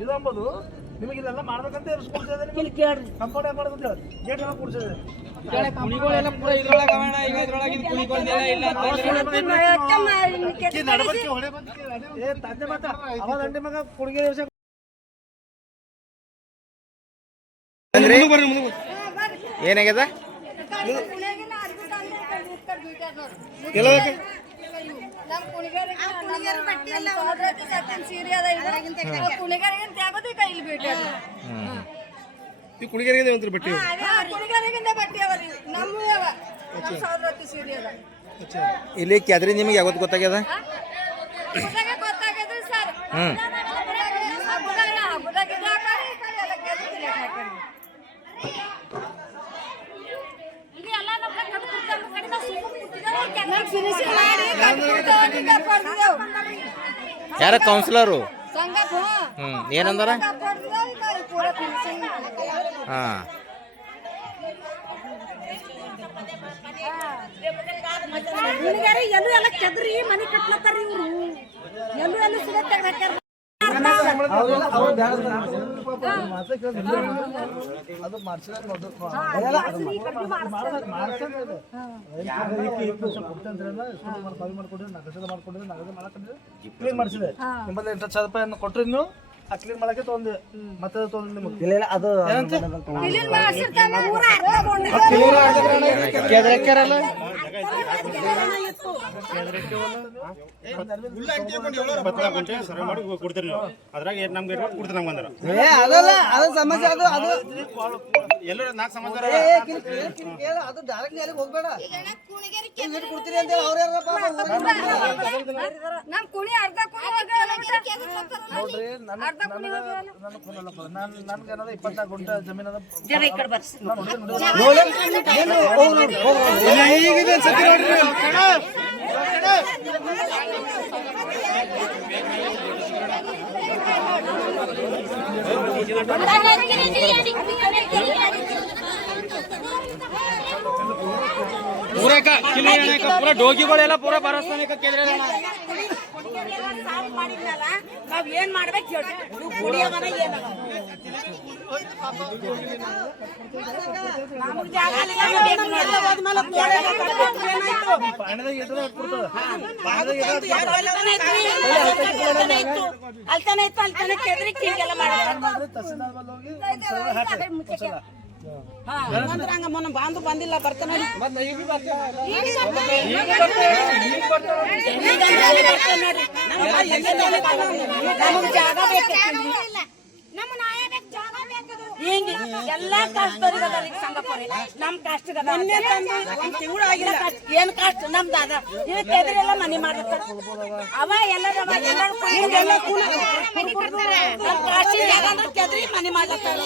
ಇದು ಅಂಬುದು ನಿಮಗೆ ಇದೆಲ್ಲ ಮಾಡ್ಬೇಕಂತ ಕಂಪೌಂಡ್ ಮಾಡ್ಬೇಕಂತ ಗೇಟ್ ಎಲ್ಲ ಕೂಡ್ಸಿದೆ ಕುಣಿಗಳೆಲ್ಲ ಪೂರ ಇದ್ರೊಳಗೆ ಅವಣ ಈಗ ಇದ್ರೊಳಗೆ ಇದು ಕುಣಿಗಳೆಲ್ಲ ಇಲ್ಲ ಏ ತಂದೆ ಮಾತ ಅವ ದಂಡೆ ಮಗ ಕುಣಿಗೆ ವರ್ಷ ಏನಾಗ್ಯದ ಕುಣಿಗರಿಗೆ ಒಂದು ಬಟ್ಟೆ ಇಲ್ಲಿ ಕ್ಯಾದ್ರಿ ನಿಮಗೆ ಯಾವತ್ತು ಗೊತ್ತಾಗ್ಯದ ಯಾರ ಕೌನ್ಸಿಲರು ಏನಂದಾರ ಹಾ ಎಲ್ಲೂ ಎಲ್ಲ ಕೆದ್ರಿ ಮನಿ ಕಟ್ಲತ್ತಾರ ಇವ್ರು ಎಲ್ಲೂ ಎಲ್ಲ ಸುರತ್ತೆ ಹಾಕ್ಯಾರ ಅದು ಮಾಡ್ಸಿದ್ರೆ ಕ್ಲೀನ್ ಮಾಡಿಸಿದೆ ನಿಮ್ಮಲ್ಲಿ 8,000 ರೂಪಾಯಿ ಕೊಟ್ರಿ ನೀವು ಆ ಕ್ಲೀನ್ ಮಾಡಕ್ಕೆ ತೊಗೊಂಡೆ ಮತ್ತೆ ತೊಗೊಂಡು ನಿಮಗೆ ಅದು ನನ್ಗೆ 24 ಗುಂಟೆ ಜಮೀನು ಪೂರ ಡೋಗಿಗಳೆಲ್ಲ ಪೂರ ಬರಸ್ತಾನೆ ನಾವ್ ಏನ್ ಮಾಡ್ಬೇಕು ಹೇಳ್ರಿ ನೀವು ಕುಡಿಯೋದನ ಏನ ನಮಗ್ ಜಾಗ ಅಲ್ತಾನೆ ಇತ್ತು ಅಲ್ತಾನೆ ಕೆದ್ರಿ ಹಿಂಗೆಲ್ಲ ಹಂಗ ಮೊನ್ನ ಬಾಂಧು ಬಂದಿಲ್ಲ ಬರ್ತಾನೆ ಜಾಗ ಹಿಂಗೆ ಎಲ್ಲಾ ಕಾಸ್ಟರಿಗೆ ಸಂಗಪುರ ನಮ್ ಕಾಸ್ಟಿಗೆ ಒಂದ್ ತಿಂಗಳು ಆಗಿಲ್ಲ ಏನ್ ಕಾಸ್ಟ್ ನಮ್ದು ಅದ ಇದಕ್ಕೆದ್ರೆಲ್ಲ ಮನಿ ಮಾಡ್ತಾರೆ ಅವ ಎಲ್ಲರೂ ಕಾಸ್ಟಿ ಜಾಗ ಅಂದ್ರೆ ಕೆದ್ರಿ ಮನಿ ಮಾಡ್ಲತ್ತಾರ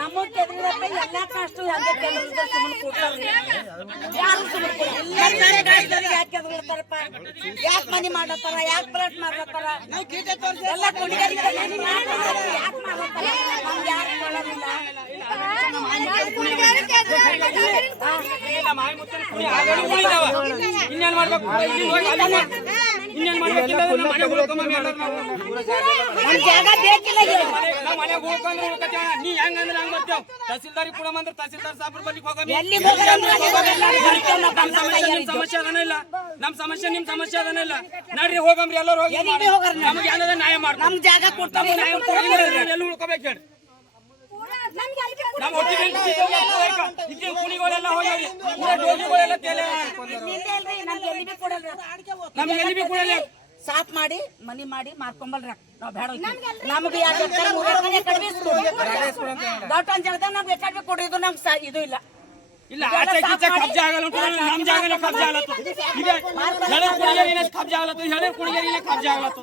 ನಮ್ಮ ಕೆದ್ರಪ್ಪ ಎಲ್ಲಾ ಕಾಸ್ಟು ಸುಮ್ಮನೆ ಕೊಡ್ತಾರ್ರಿ ಯಾರು ಯಾಕೆದ್ರಪ್ಪ ಯಾಕೆ ಮನಿ ಮಾಡ್ಲತ್ತಾರ ಯಾಕೆ ಪ್ಲಾಟ್ ಮಾಡ್ಲತ್ತಾರ ಎಲ್ಲ ಕುಣಿಗರಿಗೆ ಯಾಕೆ ಮಾಡ್ಲತ್ತಾರ ನಮ್ಗೆ ಯಾರು ಮಾಡೋದಿಲ್ಲ ಇನ್ನೇನ್ ಮಾಡ್ಬೇಕು ಜಾಗ ಬೇಕಿಲ್ಲ ಮನೆಗೆ ಹೋಗ್ಕೊಂಡ್ರೆ ನೀ ಹೆಂಗಂದ್ರೆ ಹಂಗ ಬರ್ತೇವ್ ತಹಸೀಲ್ದಾರಿ ಕೂಡ ಬಂದ್ರೆ ತಹಸೀಲ್ದಾರ್ ಸಾಬ್ರ ಬಲ್ಲಿ ಸಮಸ್ಯೆ ಅದನ್ನ ಇಲ್ಲ ನಮ್ ಸಮಸ್ಯೆ ನಿಮ್ ಸಮಸ್ಯೆ ಅದನ್ನ ಇಲ್ಲ ನಡ್ರಿ ಹೋಗಮ್ರಿ ಎಲ್ಲರೂ ಹೋಗಿ ನಮ್ಗೆ ಏನಾದ್ರೆ ನ್ಯಾಯ ಮಾಡಿ ನಮ್ ಜಾಗ ಕೊಡ್ತಾವ ಎಲ್ಲಿ ಉಳ್ಕೋಬೇಕು ಹೇಳಿ ನಮ್ ಒಟ್ಟಿಗೆ ಕುಣಿಗಳೆಲ್ಲ ಹೋಗ್ಯಾವ್ರಿ ಡೋಗಿಗಳೆಲ್ಲ ತೇಲೆ ನಮ್ಗೆ ಎಲ್ಲಿ ಬಿ ಕೊಡಲ್ಲ ಸಾಫ್ ಮಾಡಿ ಮನಿ ಮಾಡಿ ಮಾರ್ಕೊಂಬಲ್ರ ನಾವ್ ಬೇಡ ನಮ್ಗೆ ದೊಡ್ಡ ಅಂತ ಹೇಳ್ದಾಗ ನಮ್ಗೆ ಎಷ್ಟಾಡ್ಬೇಕು ಕೊಡ್ರಿ ಇದು ನಮ್ಗೆ ಇದು ಇಲ್ಲ ಇಲ್ಲ ಆಚೆ ಗೀಚೆ ಕಬ್ಜಾ ಆಗಲ್ಲ ನಮ್ ಜಾಗನೇ ಕಬ್ಜಾ ಆಗಲತ್ತು ಇದೆ ಹಳೆ ಕುಣಿಗೇರಿನೇ ಕಬ್ಜಾ ಆಗಲತ್ತು ಹಳೆ ಕುಣಿಗೇರಿನೇ ಕಬ್ಜಾ ಆಗಲತ್ತು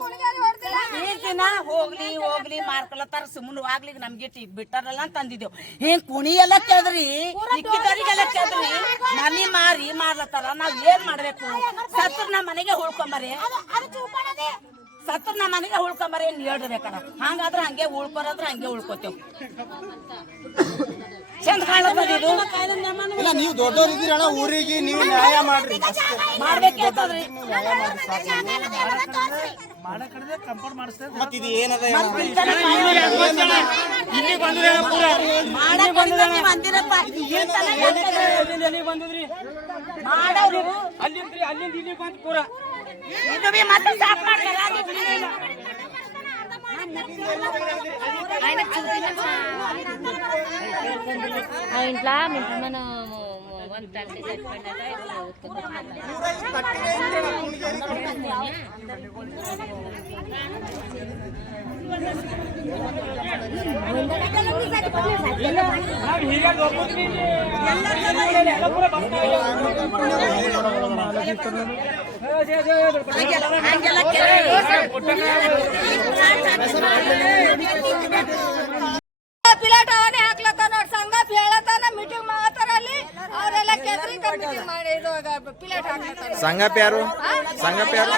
ಈ ದಿನ ಹೋಗ್ಲಿ ಮಾರ್ಕೊಳತ್ತಾರ ಸುಮ್ಮನೆ ಆಗ್ಲಿಕ್ಕೆ ನಮ್ಗೆ ಬಿಟ್ಟಾರಲ್ಲ ಅಂತ ಅಂದಿದ್ದೇವ್ ಹಿಂಗ್ ಕುಣಿ ಎಲ್ಲ ಕೇಳ್ರಿ ಇಕ್ಕಿದವರಿಗೆಲ್ಲ ಕೇಳ್ರಿ ಮನಿ ಮಾರ್ಲತ್ತಾರ ನಾವ್ ಏನ್ ಮಾಡ್ಬೇಕು ಸತ್ರ ನಮ್ ಮನೆಗೆ ಹೋಗ್ಕೊಂಬರಿ ಸತ್ರ ನಮ್ಮ ಮನೆಗೆ ಉಳ್ಕೊಂಬರ ಏನ್ ಹೇಳ್ಬೇಕಣ ಹಂಗಾದ್ರ ಹಂಗೆ ಉಳ್ಕೊರಂದ್ರ ಹಂಗೆ ಉಳ್ಕೋತೇವ್ ಚಂದ ಕಾಣೋದು ಇಲ್ಲ ನೀವು ದೊಡ್ಡವ್ರು ಇದ್ದೀರಣ್ಣ ಊರಿಗೆ ನೀವು ನ್ಯಾಯ ಮಾಡ್ರಿ ಮಾಡ್ಬೇಕಂತದ್ರಿ ಮತ್ತೆ ಇದು ಏನದ ಬಂದಿರಪ್ಪ ಮಾಡವ್ರಿ ಅಲ್ಲಿಂದ ಇಲ್ಲಿ ಬಂದು ಪೂರ ಇದು ಬಿ ಮತ್ತೆ ಸ್ಟಾಪ್ ಮಾಡ್ತಾರ ఇంట్లో మనం ಒಂದು ತಂದೆ ಪಿಲಾಟ್ ಅವನೇ ಹಾಕ್ಲತ್ತ ನೋಡ್ ಸಂಗಪ್ ಹೇಳತಾನ ಮೀಟಿಂಗ್ ಮಾಡತಾರ ಅಲ್ಲಿ ಅವರೆಲ್ಲ ಕೆದ್ರಿ ಕಮಿಟಿ ಮಾಡಿ ಇದು ಪಿಲಾಟ್ ಹಾಕ್ಲತ್ತಾರ ಸಂಗಪ್ಪ ಯಾರು ಸಂಗಪ್ಪ ಯಾರು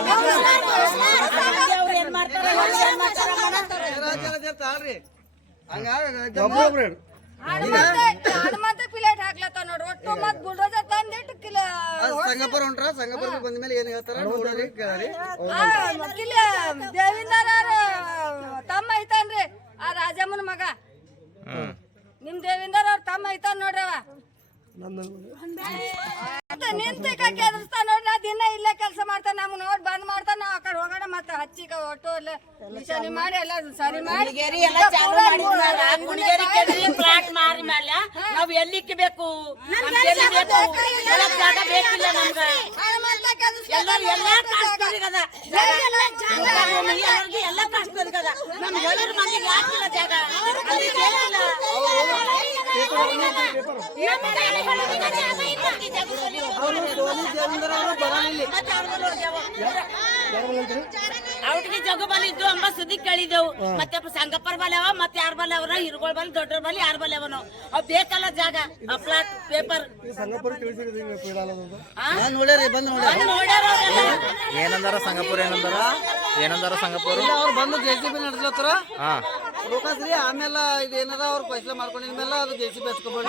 ಹನುಮಂತ ಪಿಲಾಟ್ ಹಾಕ್ಲತ್ತ ನೋಡ್ ಒಟ್ಟು ಮತ್ ಬುಲ್ಡೋಜರ್ ತಂದಿಟ್ಟು ಸಂಗಪುರ ಹೊಂಟ್ರ ಸಂಗಪುರ ಬಂದ ಮೇಲೆ ಏನ್ ಹೇಳ್ತಾರ ನೋಡ್ರಿ ಕೇಳ್ರಿ ದೇವಿಂದರ ತಮ್ಮ ಐತಾನ್ರಿ ಆ ರಾಜಮ್ಮನ ಮಗ ನಿಮ್ ದೇವಿಂದರ ಅವ್ರ ತಮ್ಮ ಐತಾನ ನೋಡ್ರಿ ಅವ ನಿಂತು ಕೆದರ್ಸ್ತಾ ನೋಡ್ರಿ ನಾ ದಿನ ಇಲ್ಲೇ ಕೆಲಸ ಮಾಡ್ತಾನ ನಮ್ ನೋಡ್ ಬಂದ್ ಮಾಡ್ತಾನ ನಾವ್ ಆ ಕಡೆ ಹೋಗೋಣ ಮತ್ತ ಹಚ್ಚಿಗ ಒಟ್ಟು ನಿಶಾನಿ ಮಾಡಿ ಎಲ್ಲ ಸರಿ ಮಾಡಿ ಪ್ಲಾಟ್ ಮಾರಿ ಮೇಲೆ ನಾವ್ ಎಲ್ಲಿಕ್ಕೆ ಬೇಕು ಜಾಗ ಬೇಕಿಲ್ಲ ನಮ್ಗ ಎಲ್ಲ ಕಾಸ್ತವ್ರಿಗದ ಎಲ್ಲ ಕಾಸ್ತವ್ರಿಗದ ನಮ್ ಹೇಳಿರ ಮಂದಿಗೆ ಯಾಕಿಲ್ಲ ಜಾಗ ಅವ್ರಿಗೆ ಜಗ ಬಲಿ ಇದ್ದು ಅಂಬ ಸುದ್ದಿ ಕೇಳಿದೆವು ಮತ್ತೆ ಸಂಗಪ್ಪರ ಬಲಿ ಅವ ಮತ್ತೆ ಯಾರ ಬಲಿ ಅವರ ಹಿರುಗಳ ಬಲಿ ದೊಡ್ಡರ ಬಲಿ ಯಾರ ಬಲಿ ಅವನು ಅವ್ ಬೇಕಲ್ಲ ಜಾಗ ಪ್ಲಾಟ್ ಪೇಪರ್ ಏನಂದಾರ ಸಂಗಪುರ ಏನಂದಾರ ಸಂಗಪುರ ಅವ್ರು ಬಂದು ಜೆಸಿಬಿ ನಡೆಸ್ಲತ್ತಾರ ಹಾ ಲೋಕಾಸ್ರಿ ಆಮೇಲೆ ಇದೇನದ ಅವ್ರು ಫೈಸಲ ಮಾಡ್ಕೊಂಡಿದ್ಮೇಲೆ ಅದು ಜೆಸಿಬಿ ಹಚ್ಕೊಬೇಡಿ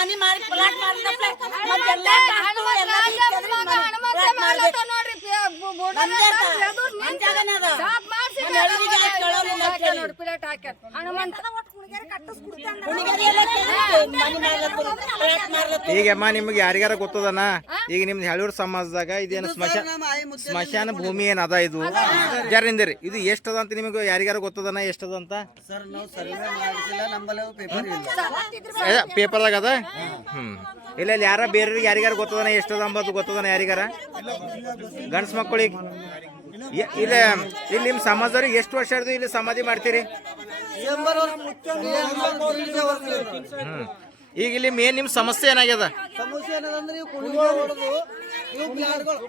ಮನಿ ಮಾಡಿ ಪ್ಲಾಟ್ ಮಾಡಿದ ನೋಡ್ರಿ ಪಿಲಾಟ್ ಹಾಕ್ಯಾರ ಹನುಮಂತ ಈಗ ಅಮ್ಮ ನಿಮ್ಗೆ ಯಾರಿಗಾರ ಗೊತ್ತದನ ಈಗ ನಿಮ್ದು ಹೇಳೂರ್ ಸಮಾಜದಾಗ ಇದೇನು ಸ್ಮಶಾನ ಭೂಮಿ ಏನದ ಇದು ಯಾರಿಂದಿರಿ ಇದು ಎಷ್ಟದ ಅಂತ ನಿಮಗೆ ಯಾರಿಗಾರ ಗೊತ್ತದನ ಎಷ್ಟದ ಅಂತ ಸರ್ ನಾವು ಸರ್ವೆ ಮಾಡಿಸಿಲ್ಲ ನಮ್ಮಲ್ಲಿ ಪೇಪರ್ ಇಲ್ಲ ಪೇಪರ್ದಾಗ ಅದ ಇಲ್ಲ ಇಲ್ಲಿ ಯಾರ ಬೇರೆ ಯಾರಿಗಾರ ಗೊತ್ತದನ ಎಷ್ಟದ ಅಂಬದು ಗೊತ್ತದನ ಯಾರಿಗಾರ ಗಂಡ್ಸ್ ಮಕ್ಕಳಿಗೆ ಇಲ್ಲ ಇಲ್ಲಿ ನಿಮ್ಮ ಸಮಾಜದವ್ರಿಗೆ ಎಷ್ಟು ವರ್ಷ ಹಿಡಿದು ಇಲ್ಲಿ ಸಮಾಧಿ ಮಾಡ್ತೀರಿ ಈಗ ಇಲ್ಲಿ ಮೇನ್ ನಿಮ್ ಸಮಸ್ಯೆ ಏನಾಗ್ಯದ ಸಮಸ್ಯೆ ಏನದಂದ್ರೆ ಇವು ಕುಣಿಗೆ ಹೊಡೆದು ಇವು ಪ್ಲಾಟ್ಗಳು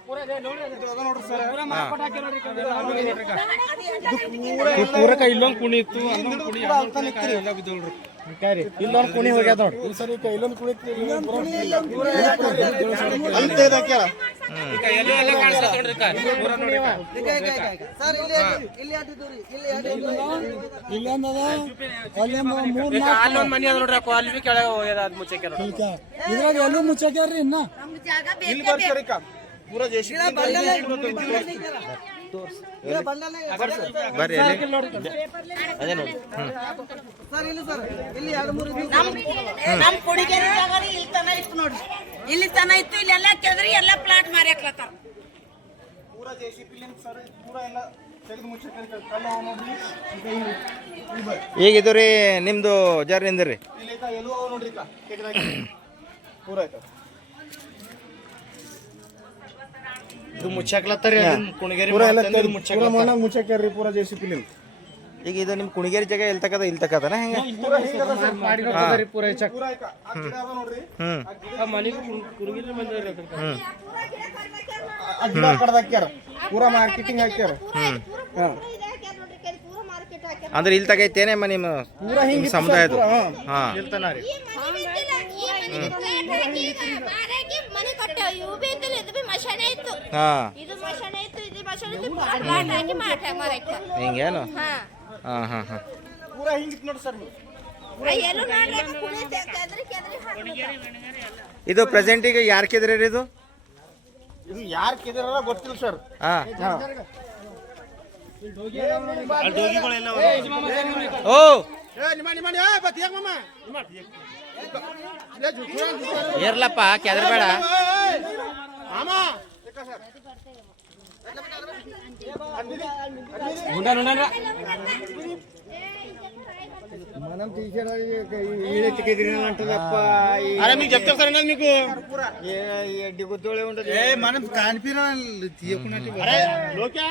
ಪೂರಕ ಇಲ್ಲೊಂದು ಕುಣಿ ಇತ್ತು ಇಲ್ಲೊಂದು ಕುಣಿ ಹೋಗ್ಯದ ನೋಡಿ ಇಲ್ಲೊಂದು ಕುಣಿ ಅಲ್ಲಿ ತೆಗೆದಾಕ್ಯಾರ ಸರ್ ಇಲ್ಲಿ ಅಡ್ಡಿದ್ರಿ ಇಲ್ಲಿ ಅಲ್ಲೊಂದು ಮನಿ ಅದ ನೋಡ್ರಿ ಅಲ್ಲಿ ಬಿ ಕೆಳಗೆ ಹೋಗ್ಯದ ಅದು ಮುಚ್ಚಕ್ಯಾರ ಇದ್ರಾಗ ಎಲ್ಲೂ ಮುಚ್ಚಕ್ಯಾರ್ರಿ ಇನ್ನ ಇಲ್ಲಿ ಬರ್ಸರಿ ಪೂರ ಜೇಸಿ ಬರ್ರಿ ಅದೇ ನೋಡಿ ಸರ್ ಇಲ್ಲ ಸರ್ ಇಲ್ಲಿ 2-3 ನಮ್ ಕುಡಿಗೇರಿ ಜಾಗ ಇಲ್ಲಿ ತನ ಇತ್ತು ನೋಡ್ರಿ ಇಲ್ಲಿ ತನ ಇತ್ತು ಇಲ್ಲೆಲ್ಲ ಕೆದ್ರಿ ಎಲ್ಲ ಪ್ಲಾಟ್ ಮಾರ್ಯಾಕ್ಲತ್ತಾರ ಪೂರ ಜೇಸಿ ಪಿಲಿನ್ ಸರ್ ಪೂರ ಎಲ್ಲ ತೆಗೆದು ಮುಚ್ಚಕ್ಯಾರ ಕಲ್ಲ ನೋಡ್ರಿ ಈಗ ಇದು ರೀ ನಿಮ್ದು ಜರ್ ನಿಂದ್ರಿ ಇಲ್ಲಿ ಎಲ್ಲೂ ನೋಡ್ರಿ ಪೂರ ಆಯ್ತು ಇದು ಮುಚ್ಚಾಕ್ಲತ್ತಾರಿ ಕುಣಿಗೇರಿ ಮುಚ್ಚಾಕ್ಯಾರ್ರಿ ಪೂರ ಜೇಸಿ ಪಿಲಿನ್ ಈಗ ಇದು ನಿಮ್ ಕುಣಿಗೇರಿ ಜಾಗ ಎಲ್ಲಿ ತಕದ ಇಲ್ಲಿ ತಕದನ ಹೆಂಗ ಪೂರ ಕಡ್ದಾಕ್ಯಾರ ಪೂರ ಮಾರ್ಕೆಟಿಂಗ್ ಹಾಕ್ಯಾರ ಅಂದ್ರೆ ಇಲ್ಲಿ ತಗೈತೇನೆ ನಿಮ್ಮ ಪೂರ ಹಿಂಗ ಸಮುದಾಯದ ಹಾ ಮನೆ ಕಟ್ಟ ಇವು ಬೇಕಲ್ಲ ಇದು ಬಿ ಮಶಾನೆ ಇತ್ತು ಹಾ ಇದು ಮಶಾನೆ ಇತ್ತು ಇದು ಮಶಾನೆ ಹಿಂಗೇನು ಹಾ ಹಾಂ ಹಾಂ ಹಾಂ ಪೂರಾ ಹಿಂಗಿತ್ತು ನೋಡಿ ಸರ್ ಎಲ್ಲೂ ನೋಡ್ಲಿಕ್ಕೆ ಕುಣಿ ಕೆದ್ರಿ ಕೆದ್ರಿ ಹಾಕ್ಬಿಡ್ತಾರೆ. ಇದು ಪ್ರೆಸೆಂಟಿಗೆ ಯಾರು ಕೆದ್ರಿ ಇದು ಇದು ಯಾರು ಕೆದರ ಗೊತ್ತಿಲ್ಲ ಸರ್. ಹಾಂ ಓ ಏರ್ಲಪ್ಪ ಕೆದರ್ಬೇಡ అరే మీకు చెప్తారు సరే మీకు మనం కాన్ఫిడెన్స్ తీయకున్నట్టు అరే లోక్యా